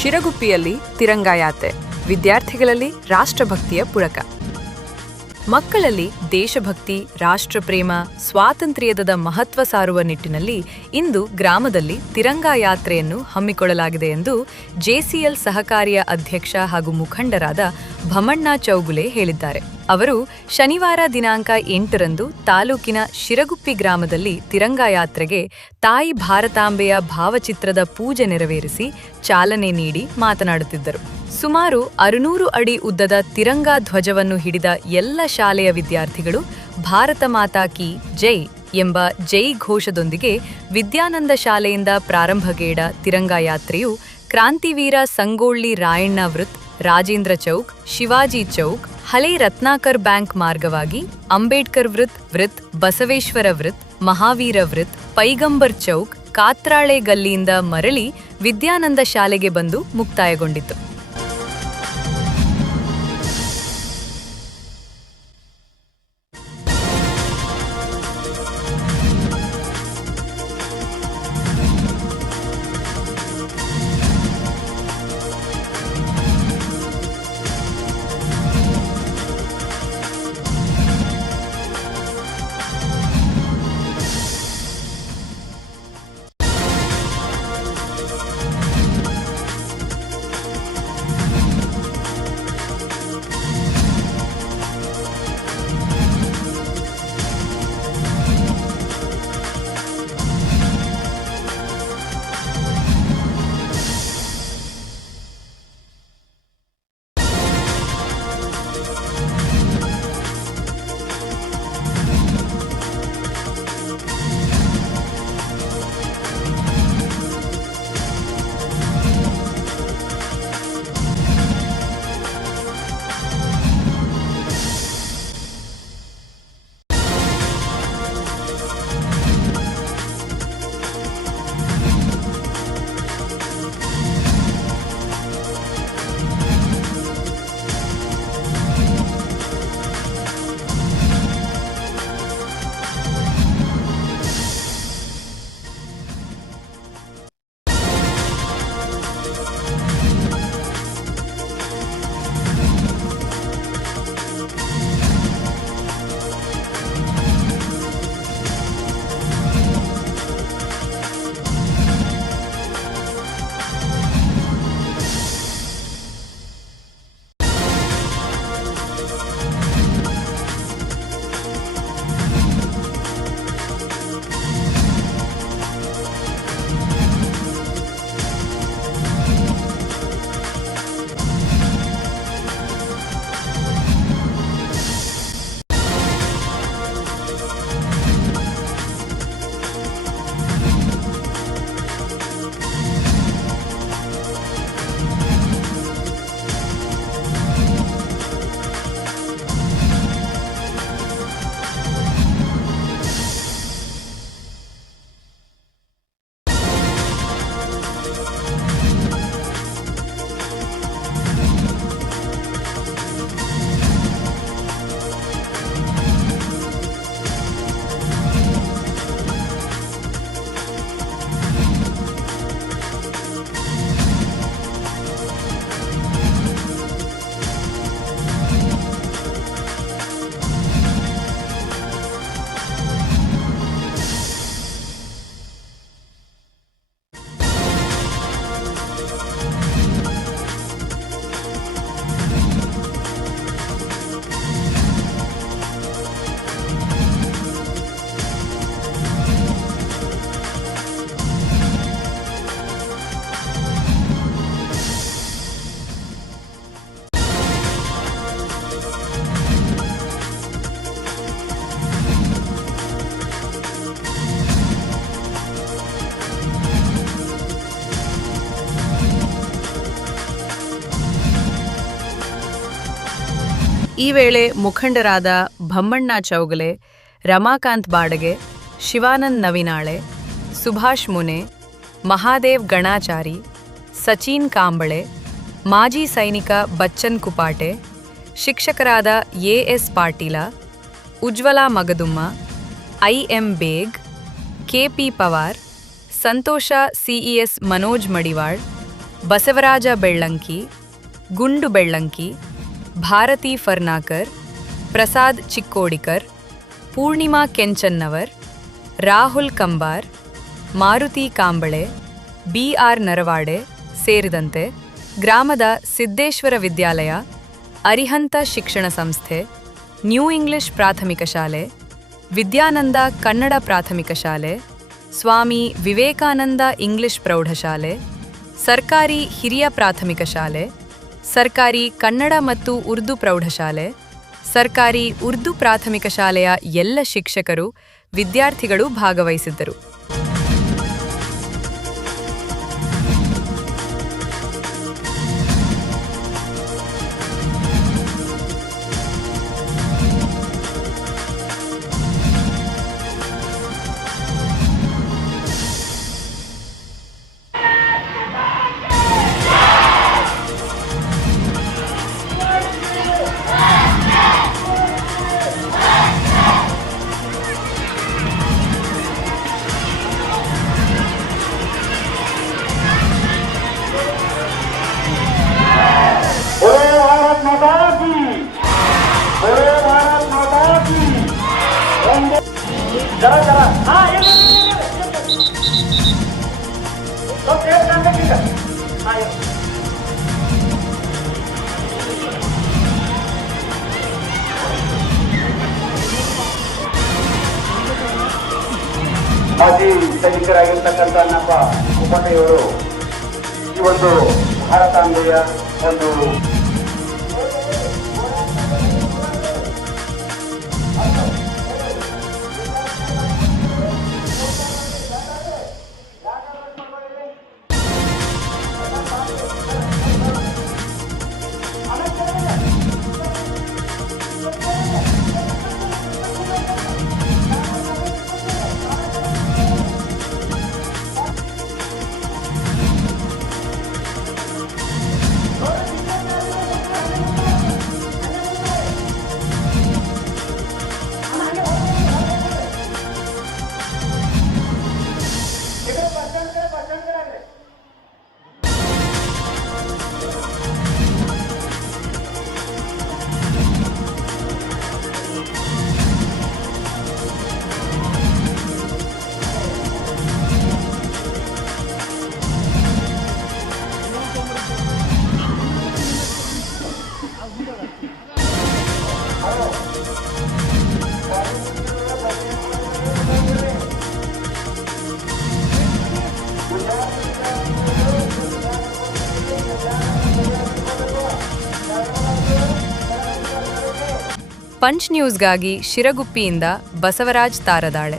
ಶಿರಗುಪ್ಪಿಯಲ್ಲಿ ತಿರಂಗ ಯಾತ್ರೆ, ವಿದ್ಯಾರ್ಥಿಗಳಲ್ಲಿ ರಾಷ್ಟ್ರಭಕ್ತಿಯ ಪುಳಕ. ಮಕ್ಕಳಲ್ಲಿ ದೇಶಭಕ್ತಿ, ರಾಷ್ಟ್ರಪ್ರೇಮ, ಸ್ವಾತಂತ್ರ್ಯದ ಮಹತ್ವ ಸಾರುವ ನಿಟ್ಟಿನಲ್ಲಿ ಇಂದು ಗ್ರಾಮದಲ್ಲಿ ತಿರಂಗ ಯಾತ್ರೆಯನ್ನು ಹಮ್ಮಿಕೊಳ್ಳಲಾಗಿದೆ ಎಂದು ಜೆಸಿಎಲ್ ಸಹಕಾರಿಯ ಅಧ್ಯಕ್ಷ ಹಾಗೂ ಮುಖಂಡರಾದ ಭಮಣ್ಣ ಚೌಗುಲೆ ಹೇಳಿದ್ದಾರೆ. ಅವರು ಶನಿವಾರ ದಿನಾಂಕ 8ರಂದು ತಾಲೂಕಿನ ಶಿರಗುಪ್ಪಿ ಗ್ರಾಮದಲ್ಲಿ ತಿರಂಗ ಯಾತ್ರೆಗೆ ತಾಯಿ ಭಾರತಾಂಬೆಯ ಭಾವಚಿತ್ರದ ಪೂಜೆ ನೆರವೇರಿಸಿ ಚಾಲನೆ ನೀಡಿ ಮಾತನಾಡುತ್ತಿದ್ದರು. ಸುಮಾರು 600 ಅಡಿ ಉದ್ದದ ತಿರಂಗ ಧ್ವಜವನ್ನು ಹಿಡಿದ ಎಲ್ಲ ಶಾಲೆಯ ವಿದ್ಯಾರ್ಥಿಗಳು ಭಾರತ ಮಾತಾ ಕಿ ಜೈ ಎಂಬ ಜೈ ಘೋಷದೊಂದಿಗೆ ವಿದ್ಯಾನಂದ ಶಾಲೆಯಿಂದ ಪ್ರಾರಂಭಗೇಡ ತಿರಂಗ ಯಾತ್ರೆಯು ಕ್ರಾಂತಿವೀರ ಸಂಗೊಳ್ಳಿ ರಾಯಣ್ಣ ವೃತ್, ರಾಜೇಂದ್ರ ಚೌಕ್, ಶಿವಾಜಿ ಚೌಕ್, ಹಳೆ ರತ್ನಾಕರ್ ಬ್ಯಾಂಕ್ ಮಾರ್ಗವಾಗಿ ಅಂಬೇಡ್ಕರ್ ವೃತ್, ಬಸವೇಶ್ವರ ವೃತ್, ಮಹಾವೀರ ವೃತ್, ಪೈಗಂಬರ್ ಚೌಕ್, ಕಾತ್ರಾಳೆ ಗಲ್ಲಿಯಿಂದ ಮರಳಿ ವಿದ್ಯಾನಂದ ಶಾಲೆಗೆ ಬಂದು ಮುಕ್ತಾಯಗೊಂಡಿತು. ಈ ವೇಳೆ ಮುಖಂಡರಾದ ಭಮ್ಮಣ್ಣ ಚೌಗಲೆ, ರಮಾಕಾಂತ್ ಬಾಡಗೆ, ಶಿವಾನಂದ್ ನವಿನಾಳೆ, ಸುಭಾಷ್ ಮುನೆ, ಮಹಾದೇವ್ ಗಣಾಚಾರಿ, ಸಚಿನ್ ಕಾಂಬಳೆ, ಮಾಜಿ ಸೈನಿಕ ಬಚ್ಚನ್ ಕುಪಾಟೆ, ಶಿಕ್ಷಕರಾದ ಎಎಸ್ ಪಾಟೀಲ, ಉಜ್ವಲಾ ಮಗದುಮ್ಮ, ಐಎಂ ಬೇಗ್, ಕೆಪಿ ಪವಾರ್, ಸಂತೋಷ ಸಿಇಎಸ್ ಮನೋಜ್ ಮಡಿವಾಳ್, ಬಸವರಾಜ ಬೆಳ್ಳಂಕಿ, ಗುಂಡು ಬೆಳ್ಳಂಕಿ, ಭಾರತಿ ಫರ್ನಾಕರ್, ಪ್ರಸಾದ್ ಚಿಕ್ಕೋಡಿಕರ್, ಪೂರ್ಣಿಮಾ ಕೆಂಚನ್ನವರ್, ರಾಹುಲ್ ಕಂಬಾರ್, ಮಾರುತಿ ಕಾಂಬಳೆ, ಬಿ.ಆರ್. ನರವಾಡೆ ಸೇರಿದಂತೆ ಗ್ರಾಮದ ಸಿದ್ದೇಶ್ವರ ವಿದ್ಯಾಲಯ, ಅರಿಹಂತ ಶಿಕ್ಷಣ ಸಂಸ್ಥೆ, ನ್ಯೂ ಇಂಗ್ಲಿಷ್ ಪ್ರಾಥಮಿಕ ಶಾಲೆ, ವಿದ್ಯಾನಂದ ಕನ್ನಡ ಪ್ರಾಥಮಿಕ ಶಾಲೆ, ಸ್ವಾಮಿ ವಿವೇಕಾನಂದ ಇಂಗ್ಲಿಷ್ ಪ್ರೌಢಶಾಲೆ, ಸರ್ಕಾರಿ ಹಿರಿಯ ಪ್ರಾಥಮಿಕ ಶಾಲೆ, ಸರ್ಕಾರಿ ಕನ್ನಡ ಮತ್ತು ಉರ್ದು ಪ್ರೌಢಶಾಲೆ, ಸರ್ಕಾರಿ ಉರ್ದು ಪ್ರಾಥಮಿಕ ಶಾಲೆಯ ಎಲ್ಲ ಶಿಕ್ಷಕರು, ವಿದ್ಯಾರ್ಥಿಗಳು ಭಾಗವಹಿಸಿದ್ದರು. ಮಾಜಿ ಸೈನಿಕರಾಗಿರ್ತಕ್ಕಂಥ ನಮ್ಮ ಉಪಟೆಯವರು ಈ ಒಂದು ಭಾರತಾಂಬೆಯ ಒಂದು ಪಂಚ್ ನ್ಯೂಸ್ಗಾಗಿ ಶಿರಗುಪ್ಪಿಯಿಂದ ಬಸವರಾಜ್ ತಾರದಾಳೆ.